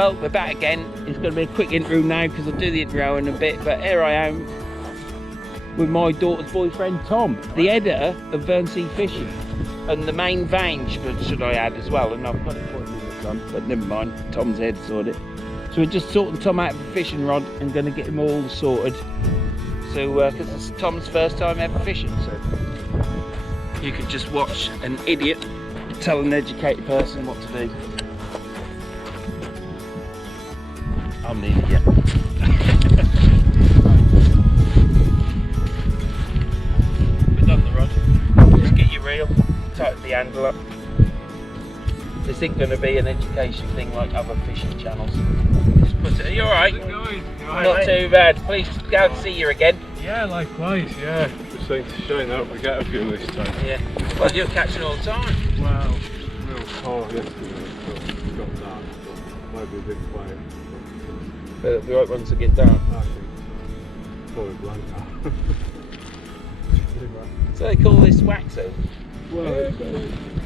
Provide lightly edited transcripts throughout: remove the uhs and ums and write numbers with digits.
Well, we're back again. It's going to be a quick intro now because I'll do the intro in a bit, but here I am with my daughter's boyfriend Tom, the editor of Verns Fishing, and the main vein should I add as well, and I've got it pointing in the front, but never mind, Tom's here to sort it. So we're just sorting Tom out of a fishing rod and going to get him all sorted. So, because it's Tom's first time ever fishing, so you could just watch an idiot tell an educated person what to do. I'm the idiot. We've done the rod. Just get your reel, tighten the handle up. This ain't going to be an education thing like other fishing channels. Just put it. Are you alright? Not too bad. Pleased to go and see you again. Yeah, likewise, yeah. Just saying to shine out, we get a few this time. Yeah. Well, you're catching all the time. Well, real poor yesterday, so we got that. So might be a bit quiet. But it'll be right once it gets down. I think so. Probably blank. So they call this waxo? Well,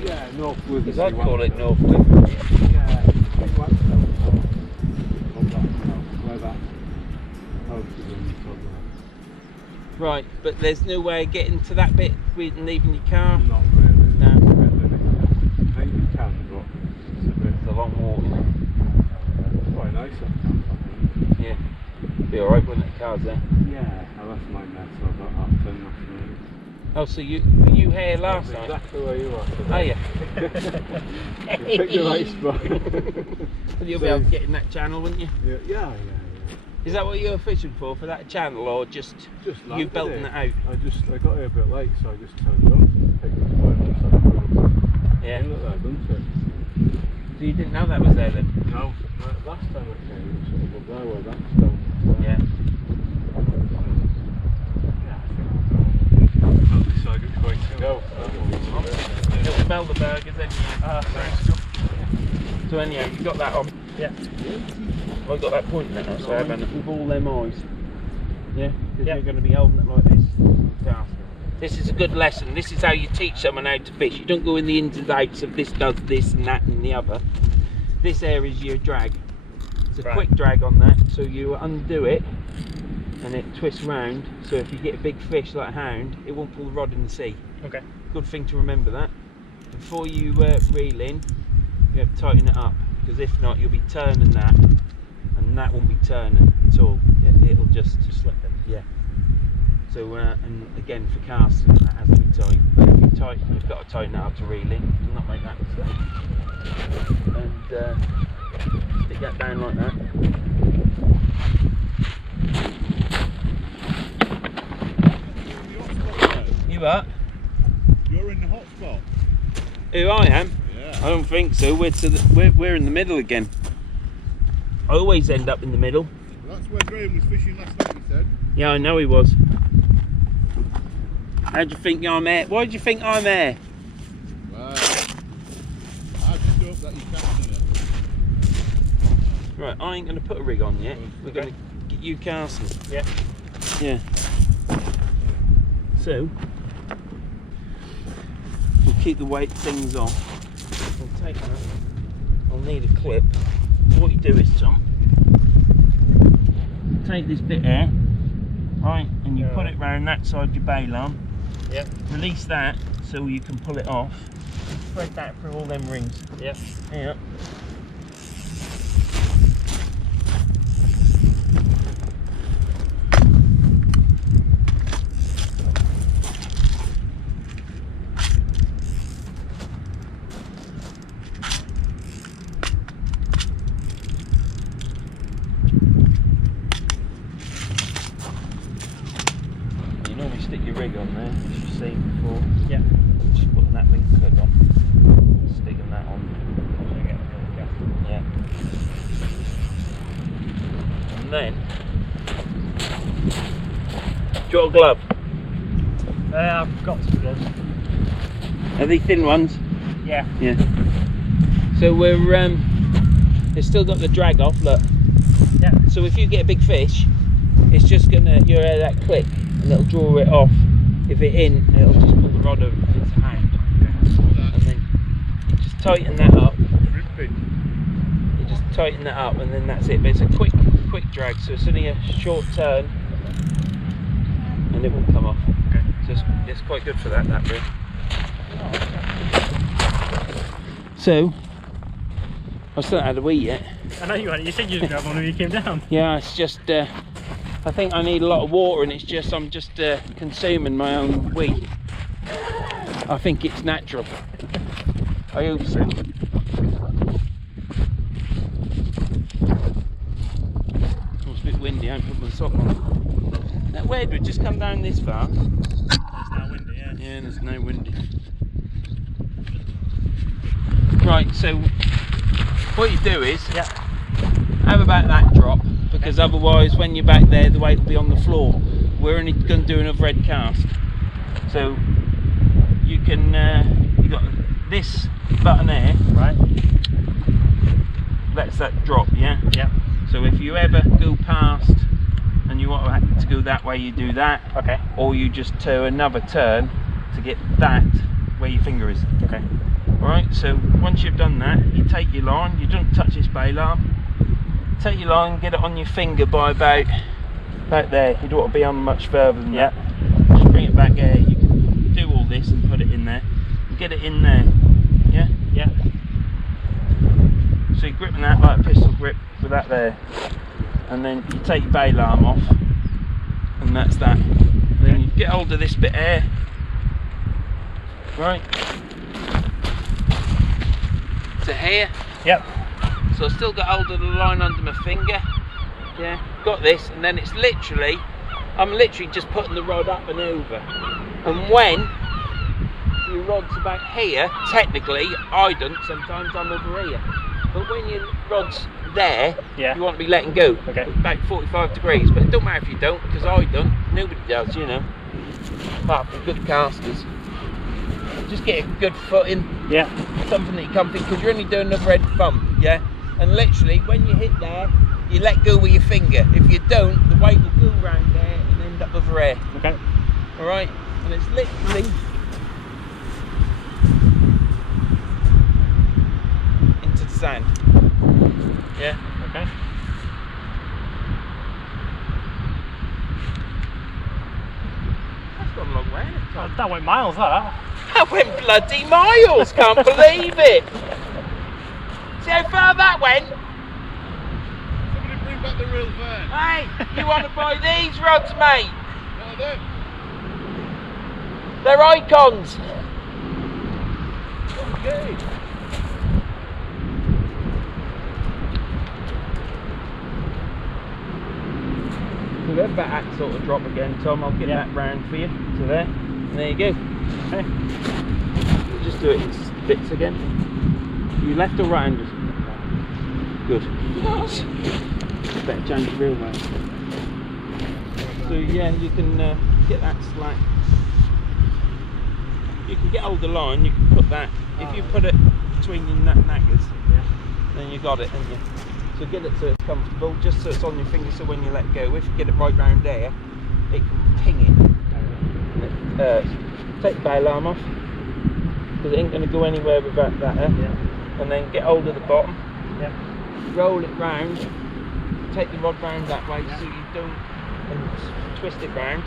yeah, Northwood. Because I'd call it Northwood. Yeah, big waxo. Where that house is on the top there. Right, but there's no way of getting to that bit with leaving your car? Not really. No. I think you can, but It's a long walk. it's quite nice that camp, I think. Yeah. Be alright when the car's there. Yeah, I left my net, so about half 10 last night. Oh, so were you here last night? Exactly where you are today. Oh, yeah. You picked the right spot. Well, you'll be able to get in that channel, wouldn't you? Yeah. Is that what you were fishing for that channel, or just you landed belting it out? I got here a bit late, so I just turned up, picked the spot and started. Yeah. Look there, doesn't it? So you didn't know that was there then? No. Last time I came, it was sort of up there where that's done. Yeah. I've decided which way to go. You'll smell the burgers then. So anyhow, you got that on? Yeah. I've got that point in it now, so I've with all them eyes. Yeah? Because you're going to be holding it like this. This is a good lesson. This is how you teach someone how to fish. You don't go in the ins and outs of this does this and that and the other. This area is your drag. It's a quick drag on that, so you undo it and it twists round, so if you get a big fish like a hound, it won't pull the rod in the sea. Okay. Good thing to remember that. Before you reel in, you have to tighten it up, because if not you'll be turning that, and that won't be turning at all. It'll just slip it. Yeah. So and again for casting that has to be tight. But if you tighten, you've got to tighten it up to reel in. Do not make that mistake. And stick that down like that. You what? You're in the hot spot. Who I am? Yeah. I don't think so. We're in the middle again. I always end up in the middle. Well, that's where Graham was fishing last night, he said. Yeah, I know he was. How do you think I'm here? Why do you think I'm here? Well, I just hope that you're casting it. Right, I ain't going to put a rig on yet. We're going to get you casting. Yeah. Yeah. So, we'll keep the weight things off. We'll take that. I'll need a clip. So what you do is, Tom, take this bit here, right, and you put it round that side of your bail arm. Yeah. Release that so you can pull it off. And thread that through all them rings. Yeah. Yeah. Stick your rig on there, as you've seen before. Yeah. Just putting that link clip on. Sticking that on. Yeah. And then, do you want a glove? I've got some gloves. Are they thin ones? Yeah. Yeah. So we're it's still got the drag off, look. Yeah. So if you get a big fish, it's just gonna you'll hear that click and it'll draw it off. If it in, it'll just pull the rod over if it's a hound. And then you just tighten that up. You just tighten that up, and then that's it. But it's a quick drag, so it's only a short turn, and it won't come off. Okay. So it's quite good for that reel. So I still haven't had a wee yet. I know you had it. You said you was going to have one when you came down. Yeah, it's just I think I need a lot of water, and it's just I'm just consuming my own wee. I think it's natural. I hope so. It's a bit windy. I haven't put my sock on. That weird would just come down this far. It's now windy, yeah. Yeah, there's no windy. Right, so what you do is have about that drop, because otherwise when you're back there the weight will be on the floor. We're only going to do another red cast, so you can you got this button there, Right. lets that drop, yeah. Yeah. So if you ever go past and you want to go that way, you do that. Okay. Or you just do another turn to get that where your finger is. Okay. Right, so once you've done that, you take your line, you don't touch this bail arm. Take your line, get it on your finger by about there. You don't want to be on much further than that. Just bring it back there. You can do all this and put it in there. And get it in there. Yeah? Yeah. So you're gripping that like a pistol grip with that there. And then you take your bail arm off. And that's that. Then you get hold of this bit here. Right. To here. Yep. So I've still got hold of the line under my finger. Yeah, got this, and then it's literally, I'm literally just putting the rod up and over. And when your rod's about here, technically, I don't, sometimes I'm over here. But when your rod's there, Yeah. you want to be letting go. Okay. About 45 degrees, but it don't matter if you don't, because I don't. Nobody does, you know. Apart from good casters. Just get a good footing. Yeah. Something that you can't think, because you're only doing a red thumb, yeah? And literally, when you hit there, you let go with your finger. If you don't, the weight will go round there and end up over there. Okay. Alright? And it's literally into the sand. Yeah? Okay. That's gone a long way, hasn't it, Tom? That went miles, that. That went bloody miles! Can't believe it! See how far that went? Somebody bring back the real Verns. Hey, you want to buy these rods, mate? What are they? They're icons. Okay. So there's that sort of drop again, Tom. I'll get that round for you to there. And there you go. Okay. Just do it in bits again. You left or right handed? Good. Better change the reel round. So yeah, you can get that slack. You can get hold of the line, you can put that, if you put it between your naggers, then you got it, haven't you? So get it so it's comfortable, just so it's on your finger, so when you let go, if you get it right round there, it can ping it. Take the bail arm off, because it ain't going to go anywhere without that, and then get hold of the bottom, roll it round, take the rod round that way so you don't, and twist it round,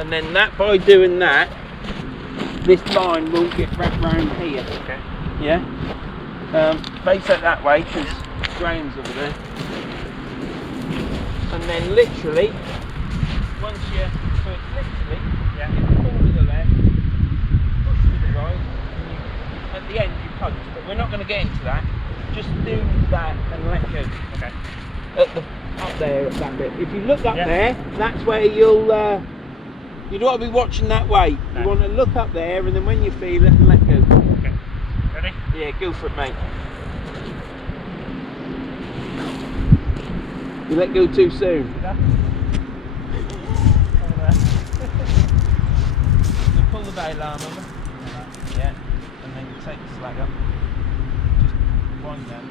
and then that, by doing that, this line won't get wrapped round here. Okay. Yeah? Face it that way, because Graham's over there. And then literally, once you, so it's literally, you pull to the left, push to the right, and you, at the end you punch, but we're not going to get into that. Just do that and let go. Okay. At the, up there, at that bit. If you look up there, that's where you'll, you don't want to be watching that way. No. You want to look up there, and then when you feel it, let go. Okay. Ready? Yeah, go for it, mate. You let go too soon. Yeah. You pull the bail arm over. Yeah, and then you take the slack up. Just wind down.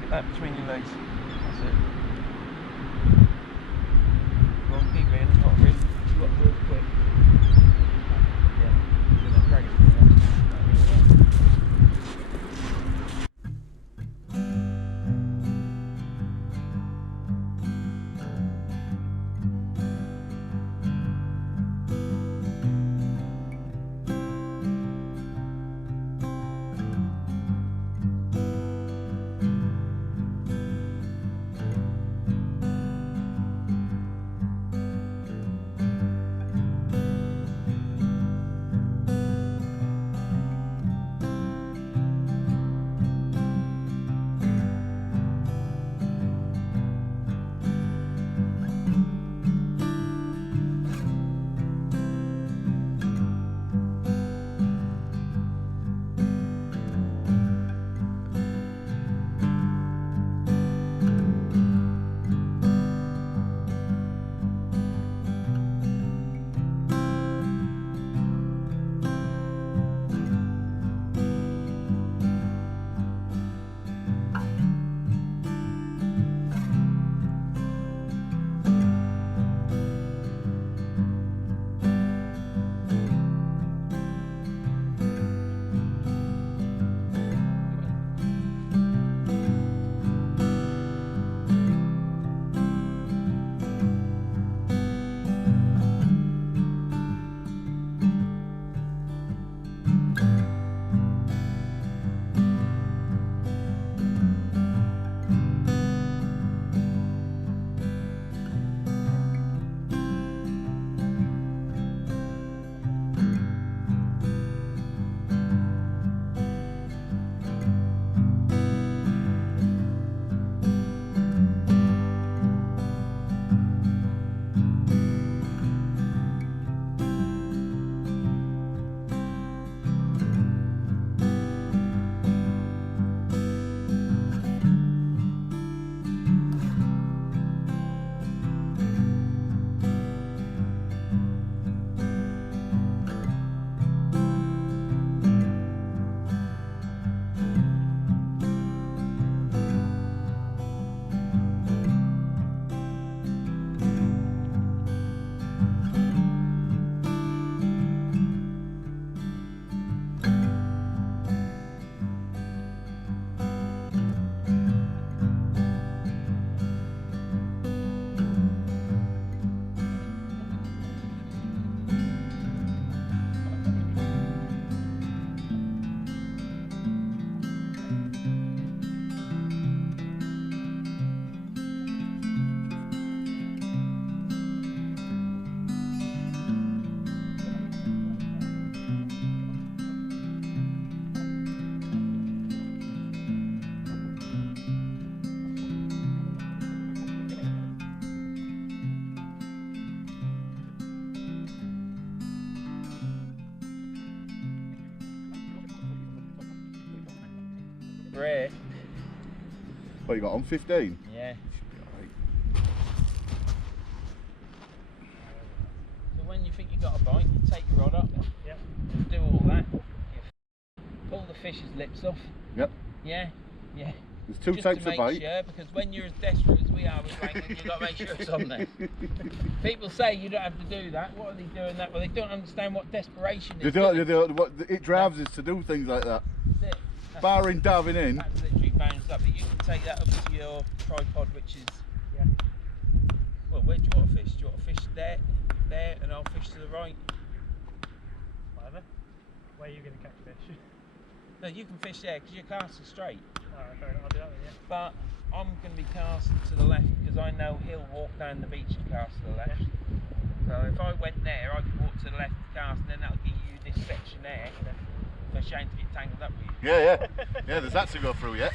Get that between your legs. That's it. Go on, keep in, not really. You've got to do it quick. Yeah, and then drag it through there. for air. What you got on 15? Yeah. So when you think you got a bite, you take your rod up. Yep. And do all that. You pull the fish's lips off. Yep. Yeah. Yeah. There's two Just types to of make bait. sure, because when you're as desperate as we are with blanket, you've got to make sure it's on there. People say you don't have to do that. What are they doing that? Well, they don't understand what desperation is. What it drives us to do things like that. That's it. Barring diving in. That's literally bounced up, but you can take that up to your tripod, which is. Yeah. Well, where do you want to fish? Do you want to fish there, and I'll fish to the right? Whatever. Where are you going to catch fish? No, you can fish there because your cast is straight. Alright, fair enough. I'll do that then, yeah. But I'm going to be casting to the left because I know he'll walk down the beach and cast to the left. So if I went there, I could walk to the left and cast, and then that'll give you this section there for Shane to get tangled up with you. Yeah. There's that to go through yet.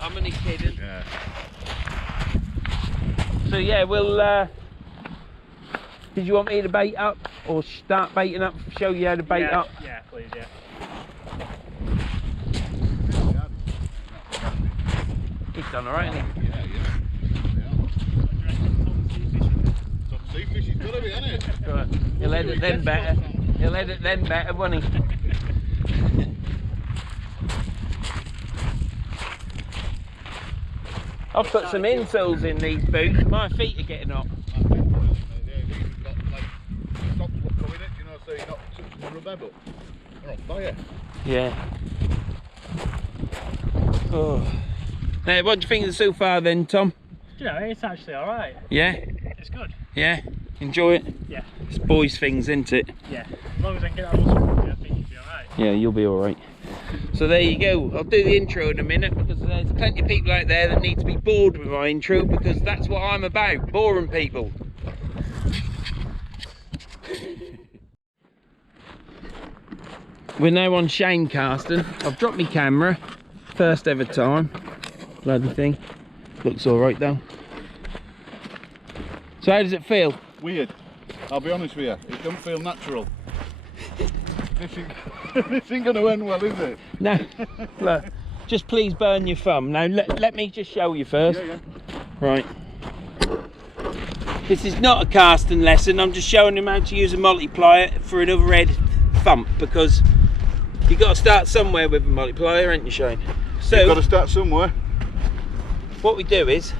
I'm only kidding. Yeah. So yeah, we'll. Did you want me to bait up or start baiting up? Show you how to bait up. Yeah, please, yeah. He's done alright, hasn't he? Yeah. Top sea fish, he's got to be, hasn't it? Right. He'll edit then better. He'll edit then better, won't he? I've put some insoles in these boots. My feet are getting hot. So you're not touching the rubber, but they're on fire. Yeah. Oh. Now, what do you think of so far then, Tom? Do you know, it's actually alright. Yeah? It's good. Yeah? Enjoy it? Yeah. It's boys' things, isn't it? Yeah. As long as I can get that muscle, I think you'll be alright. Yeah, you'll be alright. So there you go. I'll do the intro in a minute because there's plenty of people out there that need to be bored with my intro because that's what I'm about, boring people. We're now on Shane casting. I've dropped my camera, first ever time. Bloody thing. Looks alright though. So how does it feel? Weird. I'll be honest with you, it don't feel natural. This ain't going to end well, is it? No, look, just please burn your thumb. Now let me just show you first. Yeah. Right. This is not a casting lesson, I'm just showing him how to use a multiplier for an overhead thump because you've got to start somewhere with a multiplier, ain't you, Shane? So You've got to start somewhere. what we do is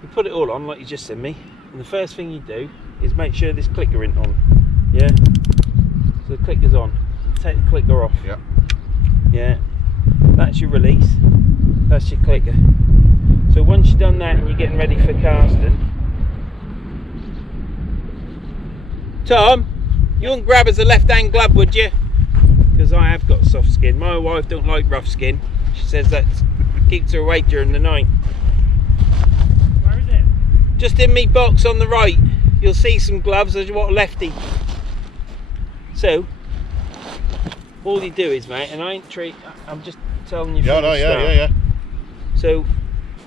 you put it all on like you just said me, and the first thing you do is make sure this clicker isn't on. Yeah? So the clicker's on. Take the clicker off. Yeah. Yeah. That's your release. That's your clicker. So once you've done that and you're getting ready for casting, Tom, you wouldn't grab us a left-hand glove, would you? Because I have got soft skin. My wife don't like rough skin. She says that keeps her awake during the night. Where is it? Just in me box on the right, you'll see some gloves. There's what lefty. So all you do is, mate, and I'm just telling you. Yeah. So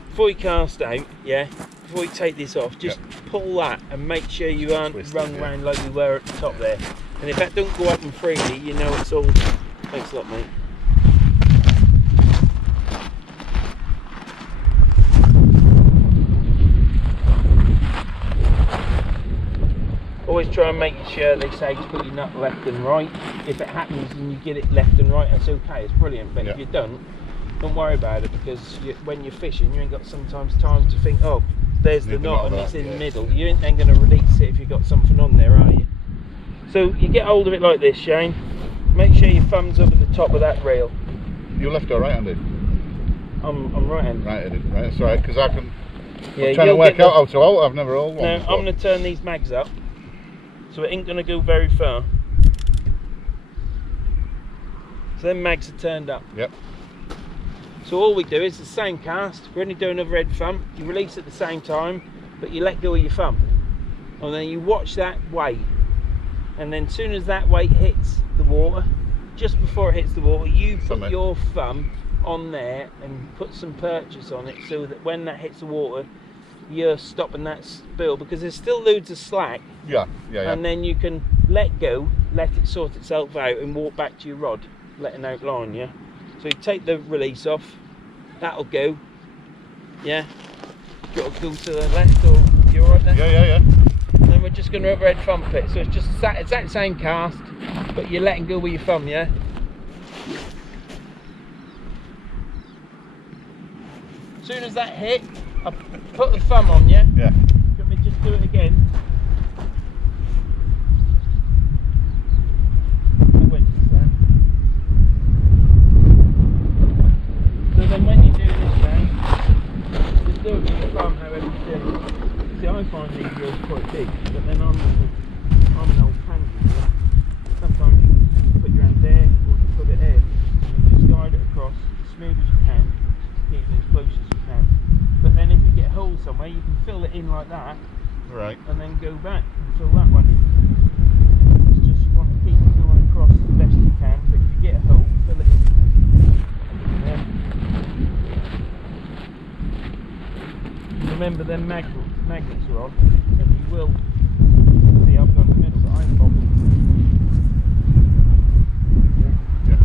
before you cast out, before you take this off, just pull that and make sure you aren't run round like you were at the top there. And if that don't go up and freely, you know it's all. Thanks a lot, mate. Always try and make sure they say to put your nut left and right. If it happens and you get it left and right, that's okay, it's brilliant. But if you don't worry about it because when you're fishing, you ain't got sometimes time to think, oh, there's the knot and it's in the middle. You ain't then going to release it if you've got something on there, are you? So you get hold of it like this, Shane. Make sure your thumb's up at the top of that reel. You left or right-handed? I'm right-handed. Right-handed, right, that's right, because I can. Yeah, I'm trying to work out how to hold. I've never held one. Now before. I'm going to turn these mags up, so it ain't going to go very far. So them mags are turned up. Yep. So all we do is the same cast. We're only doing another head thump. You release at the same time, but you let go of your thumb, and then you watch that weight. And then as soon as that weight hits the water, just before it hits the water, you put your thumb on there and put some purchase on it so that when that hits the water, you're stopping that spill because there's still loads of slack. Yeah. And then you can let go let it sort itself out and walk back to your rod, letting out line, yeah? So you take the release off, that'll go, yeah? Got to go to the left, or you're right there? Yeah. Then we're just going to overhead thump it, so it's just that exact same cast, but you're letting go with your thumb, yeah? As soon as that hit, I put the thumb on, yeah? Yeah. Can we just do it again? So then when you do this now, just do it with your thumb however you do it. See, I find these reels quite big, but then I'm an old pansy, yeah? Sometimes you put your hand there, or you put it here. You just guide it across as smooth as you can, keeping it as close as you can. But then if you get a hole somewhere, you can fill it in like that, Right. and then go back and fill that one in. It's just you want to keep it going across as best you can, but if you get a hole, fill it in. Yeah. Remember them magnets are on, and you will see I've gone in the middle, but I ain't bothered. Yeah.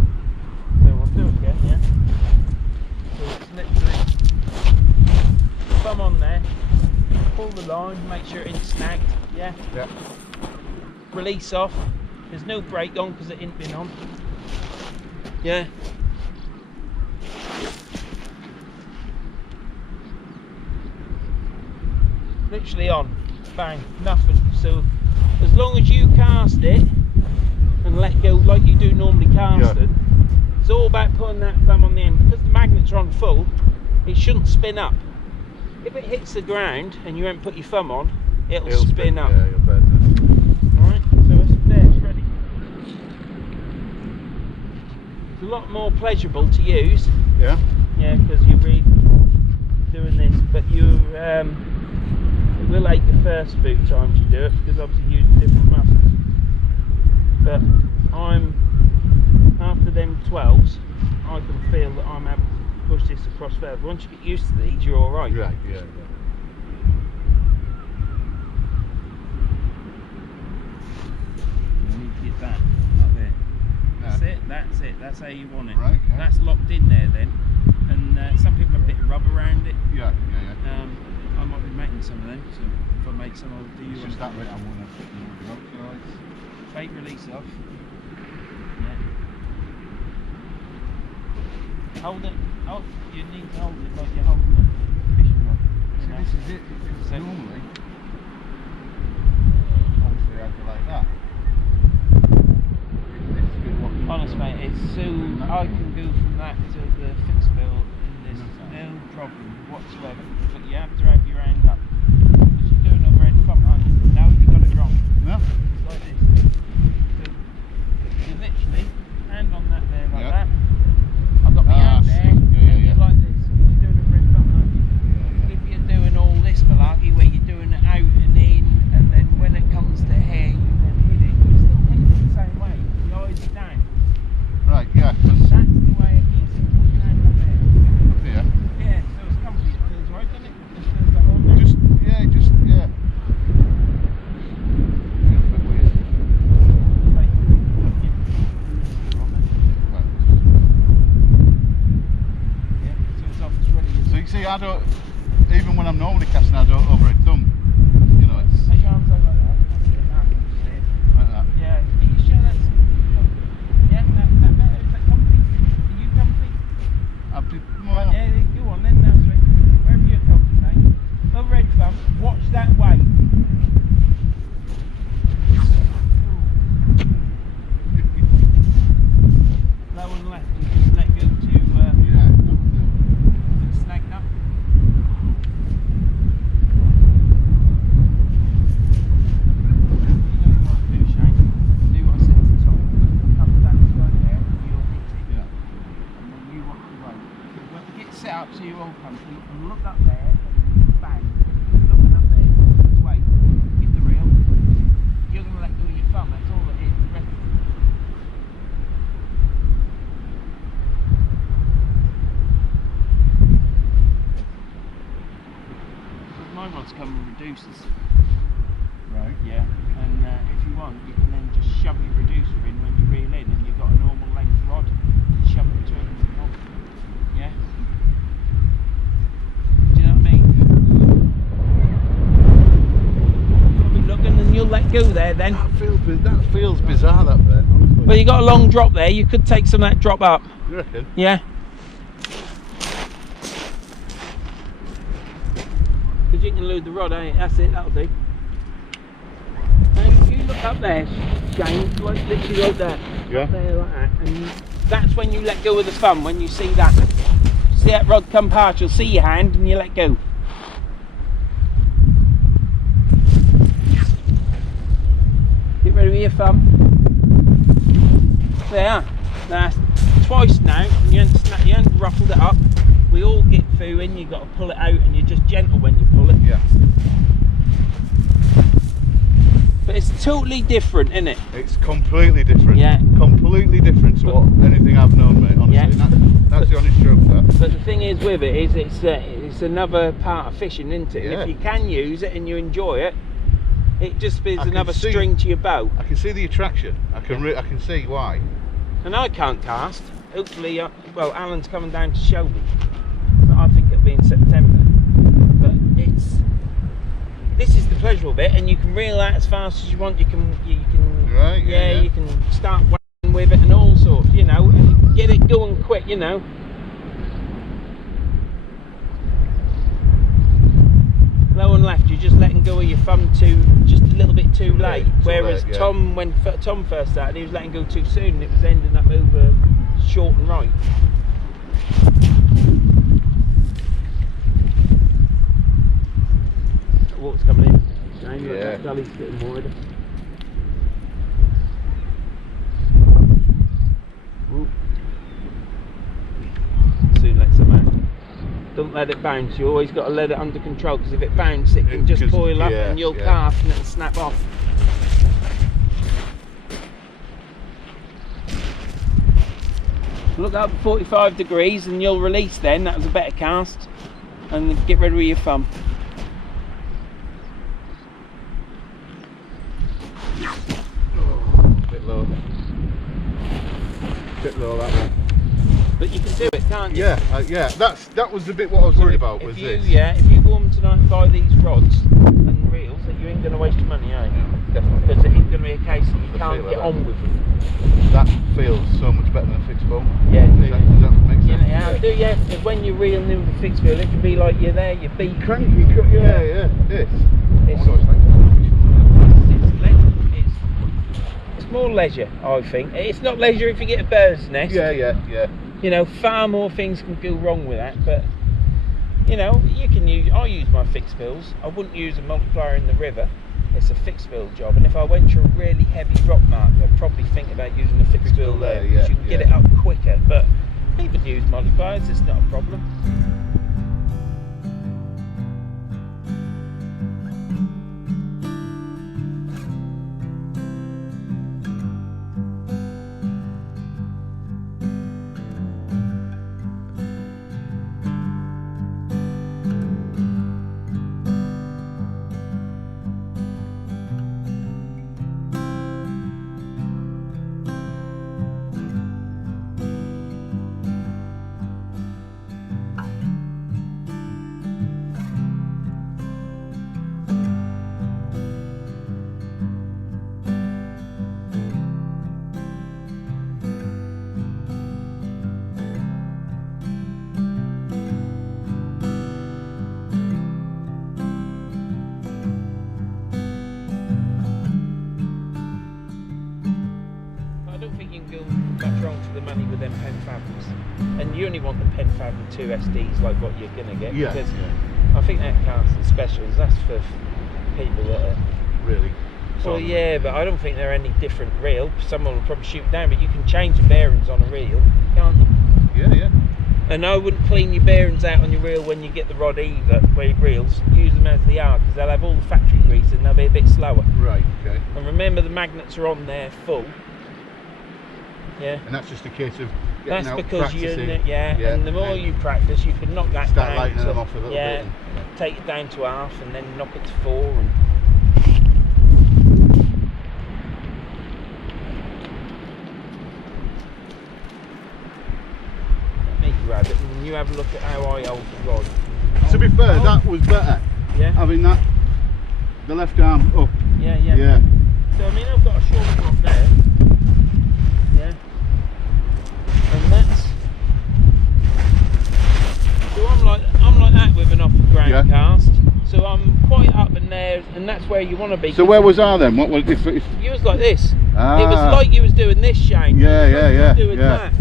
So we'll do it again, yeah? So it's literally thumb on there, pull the line, make sure it ain't snagged, yeah? Yeah. Release off, there's no brake on because it ain't been on, yeah? Literally on, bang, nothing. So as long as you cast it and let go like you do normally casting, it's all about putting that thumb on the end. Because the magnets are on full, it shouldn't spin up. If it hits the ground and you haven't put your thumb on, it'll spin up. Yeah, you'll bet. Alright, so it's there, it's ready. It's a lot more pleasurable to use, Yeah. yeah, because you'll be doing this, but you it will ache the first few times you do it because obviously you use different muscles. But after them 12s, I can feel that I'm able to push this across further. Once you get used to these, you're alright. Right, yeah. You need to get that up there. That's it, that's how you want it. Right, okay. That's locked in there then. And some people have a bit of rubber around it. Yeah. I might be making some of them, so if I make some, I'll do you It's one. just that bit I'm going to Fake release off. Yeah. Hold it. Oh, you need to hold it like you're holding a fishing rod. See, this is it. Because So- normally, obviously I go like that. This is what you Honest do. mate, it's so I can go from that to the fixed bill and there's no problem whatsoever. But you have to have your hand up. Because you're doing overhead thump, aren't you? Now you got it wrong. Yeah. It's like this. So you literally hand on that there like that. I've got my hand there and you're like this. You're doing overhead thump, aren't you? If you're doing all this malarkey where you're doing it out and in, and then when it comes to hair you then hit it, you still hit it the same way. The eyes are down. Right, yeah. That's the way it is. Put your hand up there. Yeah. Yeah, so it's comfy. It feels right, doesn't it? It feels like all there. Yeah. Yeah, a bit weird. Like, yeah. Right. Yeah, so it's off, it's ready. So you see, I don't, even when I'm normally casting, I don't overhead thumb. You know, it's Put your arms out like that. That's it. Now I can see it. like that. Yeah, are you sure that's... Yeah, that better. Is that comfy? Are you comfy? I've did, Right, yeah, go on then, that's right. Wherever you're comfy, mate. Overhead thumb, watch that way. Low and left, and just let go to Yeah, that was it. it's snagged up. You know what you want to do, Shane. Do what I said at the top. Come down this right there, you'll hit it. Yeah. And then you walk away. But get set up so you're all comfy and look up there and bang. Looking up there, this way, hit the reel. You're going to let go of your thumb, that's all it is. The rest of it. My ones come in reducers. Right. Yeah, and if you you want, you can then just shove your reducer in when you reel in, and you've got a normal length rod. You shove it between them. Yeah. Do you know what I mean? You'll be looking, and you'll let go there then. That feels bizarre, that bit, honestly. Well, you got a long drop there. You could take some of that drop up. You reckon? Yeah. Because you can load the rod, eh? That's it, that'll do. Now, if you look up there, Shane, like literally right there. Yeah. Up there like that. And that's when you let go of the thumb, when you see that. See that rod come past, you'll see your hand and you let go. Get rid of your thumb. There. That's twice now, and you haven't ruffled it up. We all get through in, you've got to pull it out, and you're just gentle when you pull it. Yeah. But it's totally different, isn't it? It's completely different. Yeah. Completely different to what anything I've known, mate, honestly. Yeah. That's the honest truth, that. But the thing is with it, is it's another part of fishing, isn't it? Yeah. And if you can use it and you enjoy it, it just is I can another see- string to your bow. I can see the attraction. I can see why. And I can't cast. Hopefully, well, Alan's coming down to show me. But I think it'll be in September. But this is the pleasurable bit, and you can reel out as fast as you want. You can Right, yeah. you can start whacking with it and all sorts, you know, and get it going quick, you know. Low and left, you're just letting go of your thumb just a little bit too late. Whereas yeah. Tom, when Tom first started, he was letting go too soon, and it was ending up over short and right. Water's coming in. Shame, look, that gully's getting wider. Ooh. Soon let some out. Don't let it bounce, you always got to let it under control, because if it bounces it can just coil up and you'll cast and it'll snap off. Look up 45 degrees and you'll release then, that was a better cast, and get rid of your thumb. Bit low. Bit low, that one. But you can do it, can't you? Yeah, that was the bit what I was worried about, was this. Yeah, if you go home tonight and buy these rods and reels, that you ain't going to waste your money, are you? Definitely. Because it ain't going to be a case that you The can't feel of get that. on with them. That feels so much better than a fixed bow. Yeah, Does that make sense? Yeah, I do, yeah, because when you're reeling in with a fixed wheel, it can be like you're there, you're beat. Cranky, yeah. This. It's, Oh, no, it's like it's leisure. It's more leisure, I think. It's not leisure if you get a bird's nest. Yeah. You know, far more things can go wrong with that, but you know, you can use. I use my fixed bills. I wouldn't use a multiplier in the river. It's a fixed bill job, and if I went to a really heavy rock mark, I'd probably think about using a fixed bill there, because you can get it up quicker. But people use multipliers; it's not a problem. With them pen fathoms, and you only want the pen fathom 2 SDs like what you're gonna get, because I think that counts as specials. That's for people that are really. Well, yeah, but I don't think they're any different reel. Someone will probably shoot down, but you can change the bearings on a reel, can't you? Yeah. And I wouldn't clean your bearings out on your reel when you get the rod either, where your reels. Use them as they are, because they'll have all the factory grease and they'll be a bit slower. Right. Okay. And remember, the magnets are on there full. Yeah. And that's just a case of getting That's out, because practicing. And the more you practice, you can knock that Start down. lightening them off a little bit. And take it down to half, and then knock it to 4. And and you have a look at how I hold the rod. To be fair, that was better. Yeah. Having that, the left arm up. Yeah, yeah. Yeah. So I mean, I've got a short drop there. Yeah. And that's. So I'm like that with an off the ground cast. So I'm quite up in there, and that's where you want to be. So where was I then? What was if You was like this. Ah. It was like you was doing this, Shane. Yeah, Doing that.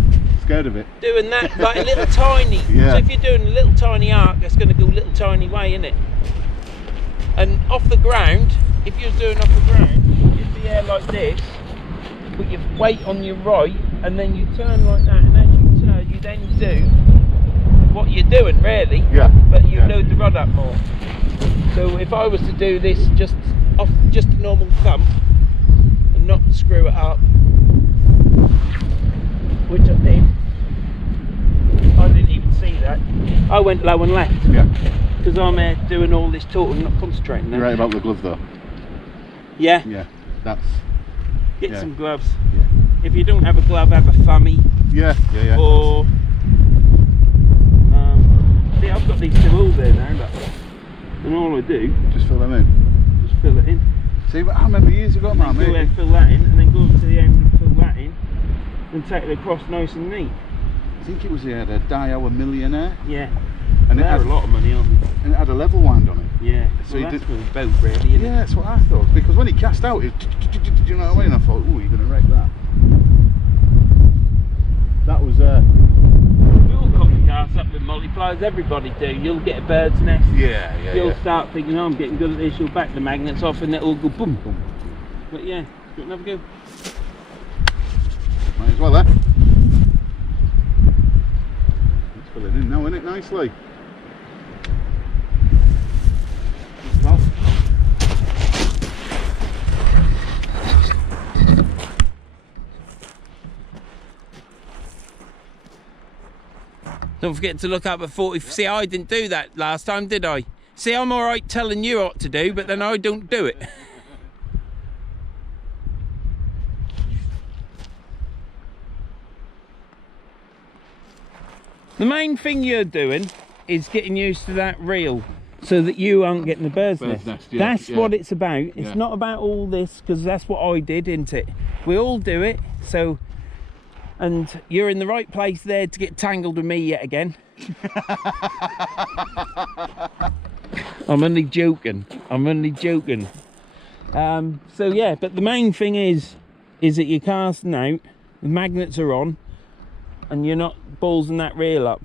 Scared of it. Doing that, like a little tiny. Yeah. So if you're doing a little tiny arc, that's going to go a little tiny way, isn't it? And off the ground, if you're doing off the ground, you'd be there like this, put your weight on your right, and then you turn like that, and as you turn, you then do what you're doing, really. Yeah. But you load the rod up more. So if I was to do this just off just a normal thump, and not screw it up, which I did. I didn't even see that. I went low and left. Yeah. Because I'm doing all this talk and not concentrating there. You're right about the glove though. Yeah. Yeah. That's. Get some gloves. Yeah. If you don't have a glove, have a thummy. Yeah. Or see, I've got these two holes there now, look. And all I do, just fill them in. Just fill it in. See, but I remember years ago, man. Go ahead, fill that in, and then go up to the end and fill that in, and take it across nice and neat. I think it was a Die Our Millionaire. Yeah. And it had a lot of money, aren't they? And it had a level wind on it. Yeah. So well, he that's did. for the boat, really, isn't Yeah, that's what I thought. Because when he cast out, it. Do you know what I mean? I thought, oh, you're gonna wreck that. That was. We all cut the cast up with multipliers. Everybody do. You'll get a bird's nest. Yeah. You'll start thinking, oh, I'm getting good at this. You'll back the magnets off, and it'll go boom, boom. But yeah, do you want to have a go? Might as well, eh? Let's fill it in now, innit? Nicely. Well. Don't forget to look up at 40. See, I didn't do that last time, did I? See, I'm all right telling you what to do, but then I don't do it. The main thing you're doing is getting used to that reel so that you aren't getting the bird's nest. That's what it's about. It's not about all this, because that's what I did, isn't it? We all do it, so, and you're in the right place there to get tangled with me yet again. I'm only joking. So yeah, but the main thing is that you're casting out, the magnets are on, and you're not ballsing that reel up.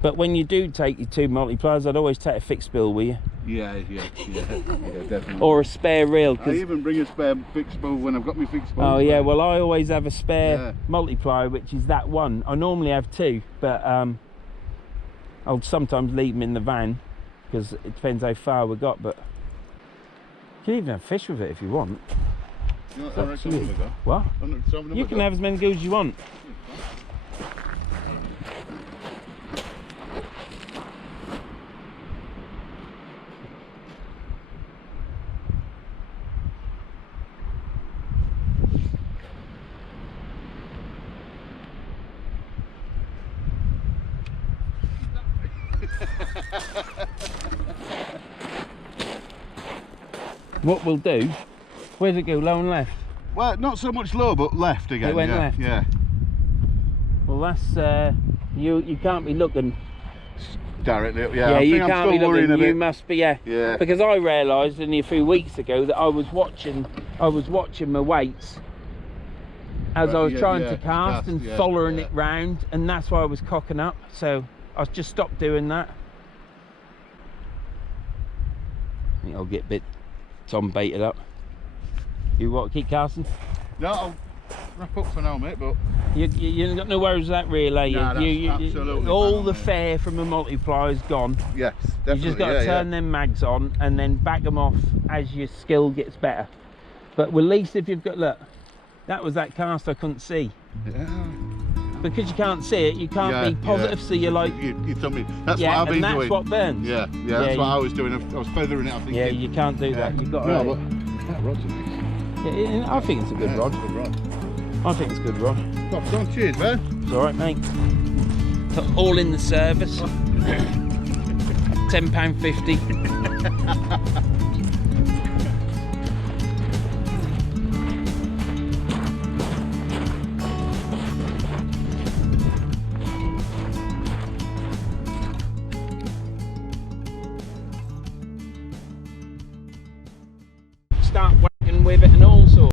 But when you do take your two multipliers, I'd always take a fixed spool with you. Yeah, definitely. Or a spare reel. I even bring a spare fixed spool when I've got my fixed spool. Oh yeah, well I always have a spare multiplier, which is that one. I normally have two, but I'll sometimes leave them in the van because it depends how far we got. But you can even have fish with it if you want. What? You can have as many goes as you want. What we'll do, where's it go, low and left? Well, not so much low, but left again. It went left? Yeah. Well, that's, you can't be looking directly up, yeah, you can't be looking, you must be, yeah. Because I realised only a few weeks ago that I was watching my weights as I was trying to cast and following it round, and that's why I was cocking up, so I just stopped doing that. I think I'll get a bit Tom baited up. You want to keep casting? No, I'll wrap up for now, mate, but... You ain't got no worries with that reel, are you? No, absolutely all the fare from a multiplier is gone. Yes, definitely. You just got to turn them mags on and then back them off as your skill gets better. But at least if you've got, look, that was that cast I couldn't see. Yeah. Because you can't see it, you can't be positive, so you're like... You told me, that's what I've been doing. and that's what burns. Yeah, that's what I was doing. I was feathering it, I think. Yeah, you can't do that. You've got to... No, but that rod's nice. Yeah, I think it's a good rod. It's a good rod. I think it's good, Ron. Come on, cheers, man. It's alright, mate. Put all in the service. £10.50.